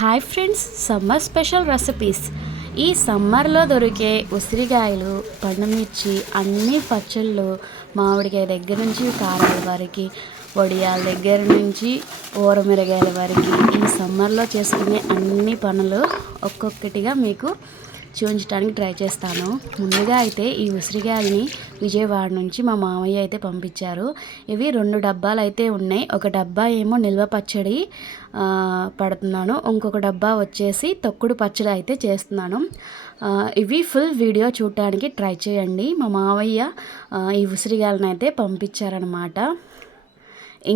Hi friends, summer special recipes. ఈ సమ్మర్లో దొరికే ఉసిరికాయలు, పండుమిర్చి, అన్ని పచ్చళ్ళు, మామిడికాయ దగ్గర నుంచి కారాల వరకు, వడియాల దగ్గర నుంచి ఊరమిరగాయల వరకు ఈ సమ్మర్లో చేసుకునే అన్ని పనులు ఒక్కొక్కటిగా మీకు చూపించడానికి ట్రై చేస్తాను. ముందుగా అయితే ఈ ఉసిరికాయలని విజయవాడ నుంచి మా మామయ్య అయితే పంపించారు. ఇవి 2 డబ్బాలు అయితే ఉన్నాయి. ఒక డబ్బా ఏమో నిల్వ పచ్చడి పడుతున్నాను, ఇంకొక డబ్బా వచ్చేసి తొక్కుడు పచ్చడి అయితే చేస్తున్నాను. ఇవి ఫుల్ వీడియో చూడటానికి ట్రై చేయండి. మా మామయ్య ఈ ఉసిరికాయలను అయితే పంపించారనమాట.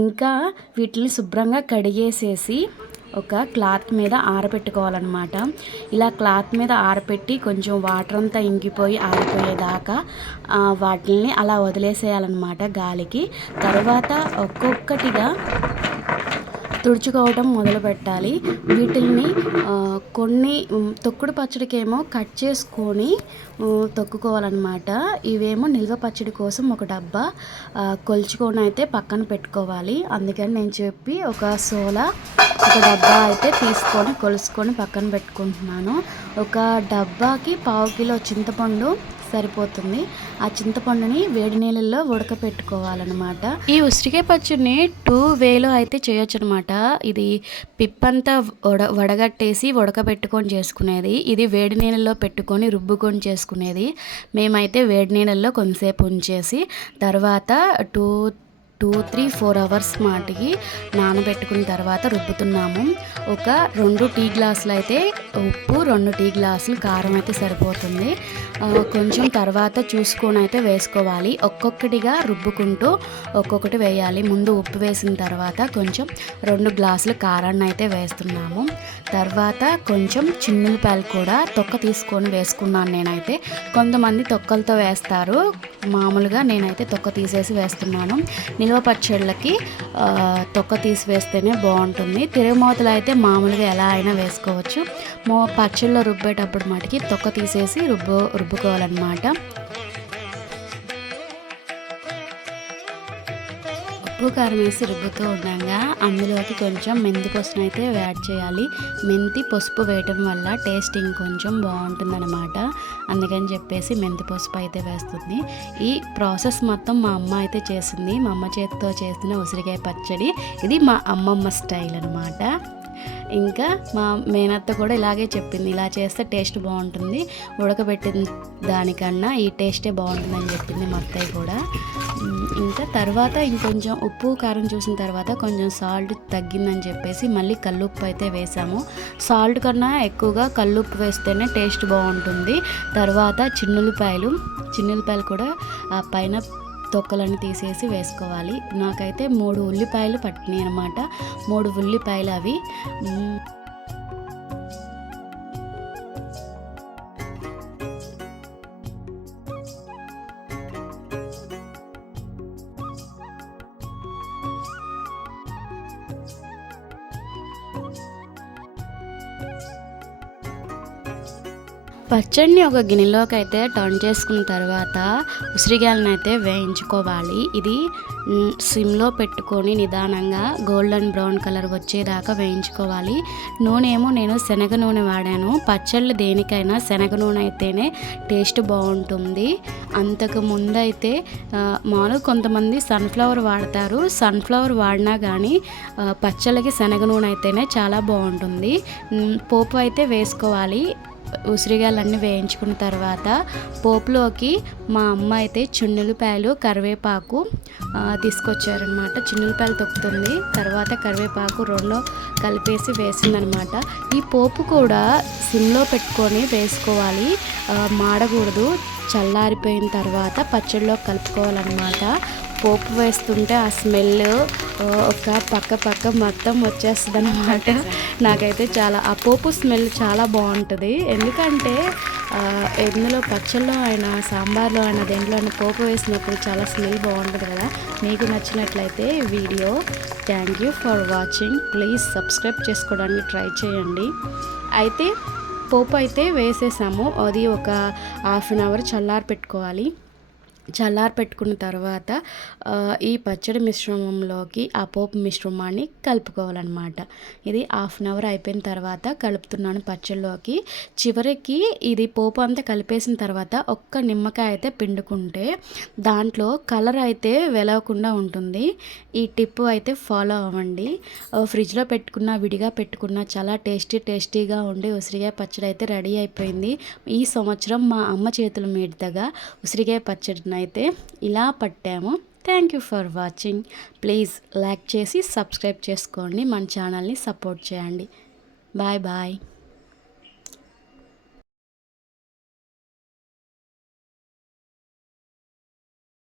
ఇంకా వీటిని శుభ్రంగా కడిగేసేసి ఒక క్లాత్ మీద ఆరబెట్టుకోవాలన్నమాట. ఇలా క్లాత్ మీద ఆరబెట్టి కొంచెం వాటర్ అంతా ఇంకిపోయి ఆరిపోయేదాకా వాటిని అలా వదిలేసేయాలన్నమాట గాలికి. తర్వాత ఒక్కొక్కటిగా తుడుచుకోవటం మొదలు పెట్టాలి. వీటిల్ని కొన్ని తొక్కుడు పచ్చడికేమో కట్ చేసుకొని తొక్కుకోవాలన్నమాట. ఇవేమో నిల్వ పచ్చడి కోసం ఒక డబ్బా కొలుచుకొని అయితే పక్కన పెట్టుకోవాలి. అందుకని నేను చెప్పి ఒక డబ్బా అయితే తీసుకొని కొలుసుకొని పక్కన పెట్టుకుంటున్నాను. ఒక డబ్బాకి 1/2 కిలో చింతపండు సరిపోతుంది. ఆ చింతపండుని వేడి నీళ్ళల్లో ఉడకపెట్టుకోవాలన్నమాట. ఈ ఉసిరికాయ పచ్చడిని 2 వేలో అయితే చేయొచ్చు అనమాట. ఇది పిప్పంతా వడగట్టేసి ఉడకబెట్టుకొని చేసుకునేది, ఇది వేడి నీళ్ళల్లో పెట్టుకొని రుబ్బుకొని చేసుకునేది. మేమైతే వేడి నీళ్ళల్లో కొంతసేపు ఉంచేసి తర్వాత 2-3-4 అవర్స్ మాటికి నానబెట్టుకున్న తర్వాత రుబ్బుతున్నాము. ఒక 2 టీ గ్లాసులు అయితే ఉప్పు, 2 టీ గ్లాసులు కారం అయితే సరిపోతుంది. కొంచెం తర్వాత చూసుకొని అయితే వేసుకోవాలి. ఒక్కొక్కటిగా రుబ్బుకుంటూ ఒక్కొక్కటి వేయాలి. ముందు ఉప్పు వేసిన తర్వాత కొంచెం 2 గ్లాసులు కారాన్ని అయితే వేస్తున్నాము. తర్వాత కొంచెం చిన్నులపాయలు కూడా తొక్క తీసుకొని వేసుకున్నాను నేనైతే. కొంతమంది తొక్కలతో వేస్తారు, మామూలుగా నేనైతే తొక్క తీసేసి వేస్తున్నాను. నిల్వ పచ్చళ్ళకి తొక్క తీసి వేస్తేనే బాగుంటుంది. తిరగమూతలు అయితే మామూలుగా ఎలా అయినా వేసుకోవచ్చు. పచ్చళ్ళలో రుబ్బేటప్పుడు మటుకి తొక్క తీసేసి రుబ్బుకోవాలన్నమాట. ఉప్పు కారం వేసి రుబ్బుతూ ఉండగా అందులోకి కొంచెం మెంతి పసుపును అయితే యాడ్ చేయాలి. మెంతి పసుపు వేయటం వల్ల టేస్ట్ ఇంకొంచెం బాగుంటుందన్నమాట. అందుకని చెప్పేసి మెంతి పసుపు అయితే వేస్తుంది. ఈ ప్రాసెస్ మొత్తం మా అమ్మ అయితే చేసింది. మా అమ్మ చేతితో చేసిన ఉసిరికాయ పచ్చడి ఇది మా అమ్మమ్మ స్టైల్ అనమాట. ఇంకా మా మేనత్త కూడా ఇలాగే చెప్పింది, ఇలా చేస్తే టేస్ట్ బాగుంటుంది, ఉడకబెట్టిన దానికన్నా ఈ టేస్టే బాగుంటుందని చెప్పింది మా అత్తయ్య కూడా. ఇంకా తర్వాత ఇంకొంచెం ఉప్పు కారం చూసిన తర్వాత కొంచెం సాల్ట్ తగ్గిందని చెప్పేసి మళ్ళీ కల్లుప్పు అయితే వేసాము. సాల్ట్ కన్నా ఎక్కువగా కల్లుప్పు వేస్తేనే టేస్ట్ బాగుంటుంది. తర్వాత చిన్నులపాయలు కూడా పైన తొక్కలన్నీ తీసేసి వేసుకోవాలి. నాకైతే 3 ఉల్లిపాయలు పట్టినాయి అనమాట. 3 ఉల్లిపాయలు అవి. పచ్చడిని ఒక గిన్నెలోకి అయితే టర్న్ చేసుకున్న తర్వాత ఉసిరికాయలను అయితే వేయించుకోవాలి. ఇది సిమ్లో పెట్టుకొని నిదానంగా గోల్డెన్ బ్రౌన్ కలర్ వచ్చేదాకా వేయించుకోవాలి. నూనె ఏమో నేను శనగ నూనె వాడాను. పచ్చళ్ళు దేనికైనా శనగ నూనె అయితేనే టేస్ట్ బాగుంటుంది. అంతకు ముందు అయితే మామూలుగా కొంతమంది సన్ఫ్లవర్ వాడతారు. సన్ఫ్లవర్ వాడినా కానీ పచ్చళ్ళకి శనగ నూనె అయితేనే చాలా బాగుంటుంది. పోపు అయితే వేసుకోవాలి. ఉసిరికాయలన్నీ వేయించుకున్న తర్వాత పోపులోకి మా అమ్మ అయితే చిన్నులపాయలు, కరివేపాకు తీసుకొచ్చారనమాట. చిన్నులపాయలు తొక్కుతుంది, తర్వాత కరివేపాకు 2 కలిపేసి వేసిందనమాట. ఈ పోపు కూడా సిమ్లో పెట్టుకొని వేసుకోవాలి, మాడకూడదు. చల్లారిపోయిన తర్వాత పచ్చడిలో కలుపుకోవాలన్నమాట. పోపు వేస్తుంటే ఆ స్మెల్ ఒక పక్క మొత్తం వచ్చేస్తుంది అనమాట. నాకైతే ఆ పోపు స్మెల్ చాలా బాగుంటుంది. ఎందుకంటే ఇందులో పచ్చళ్ళలో అయినా సాంబార్లో అయినా దేంట్లో అయినా పోపు వేసినప్పుడు చాలా స్మెల్ బాగుంటుంది కదా. మీకు నచ్చినట్లయితే video thank you for watching. Please subscribe చేసుకోవడానికి ట్రై చేయండి. అయితే పోపు అయితే వేసేసాము. అది ఒక 1/2 అవర్ చల్లారి పెట్టుకోవాలి. చల్లారి పెట్టుకున్న తర్వాత ఈ పచ్చడి మిశ్రమంలోకి ఆ పోపు మిశ్రమాన్ని కలుపుకోవాలన్నమాట. ఇది హాఫ్ అన్ అవర్ అయిపోయిన తర్వాత కలుపుతున్నాను పచ్చడిలోకి. చివరికి ఇది పోపు అంతా కలిపేసిన తర్వాత ఒక్క నిమ్మకాయ అయితే పిండుకుంటే దాంట్లో కలర్ అయితే వెలవకుండా ఉంటుంది. ఈ టిప్ అయితే ఫాలో అవ్వండి. ఫ్రిడ్జ్లో పెట్టుకున్న విడిగా పెట్టుకున్న చాలా టేస్టీగా ఉండే ఉసిరికాయ పచ్చడి అయితే రెడీ అయిపోయింది. ఈ సంవత్సరం మా అమ్మ చేతుల మీదుగా ఉసిరికాయ పచ్చడిని అయితే ఇలా పట్టాము. Thank you for watching. Please like చేసి సబ్స్క్రైబ్ చేసుకోండి. మన ఛానల్ని సపోర్ట్ చేయండి. Bye bye.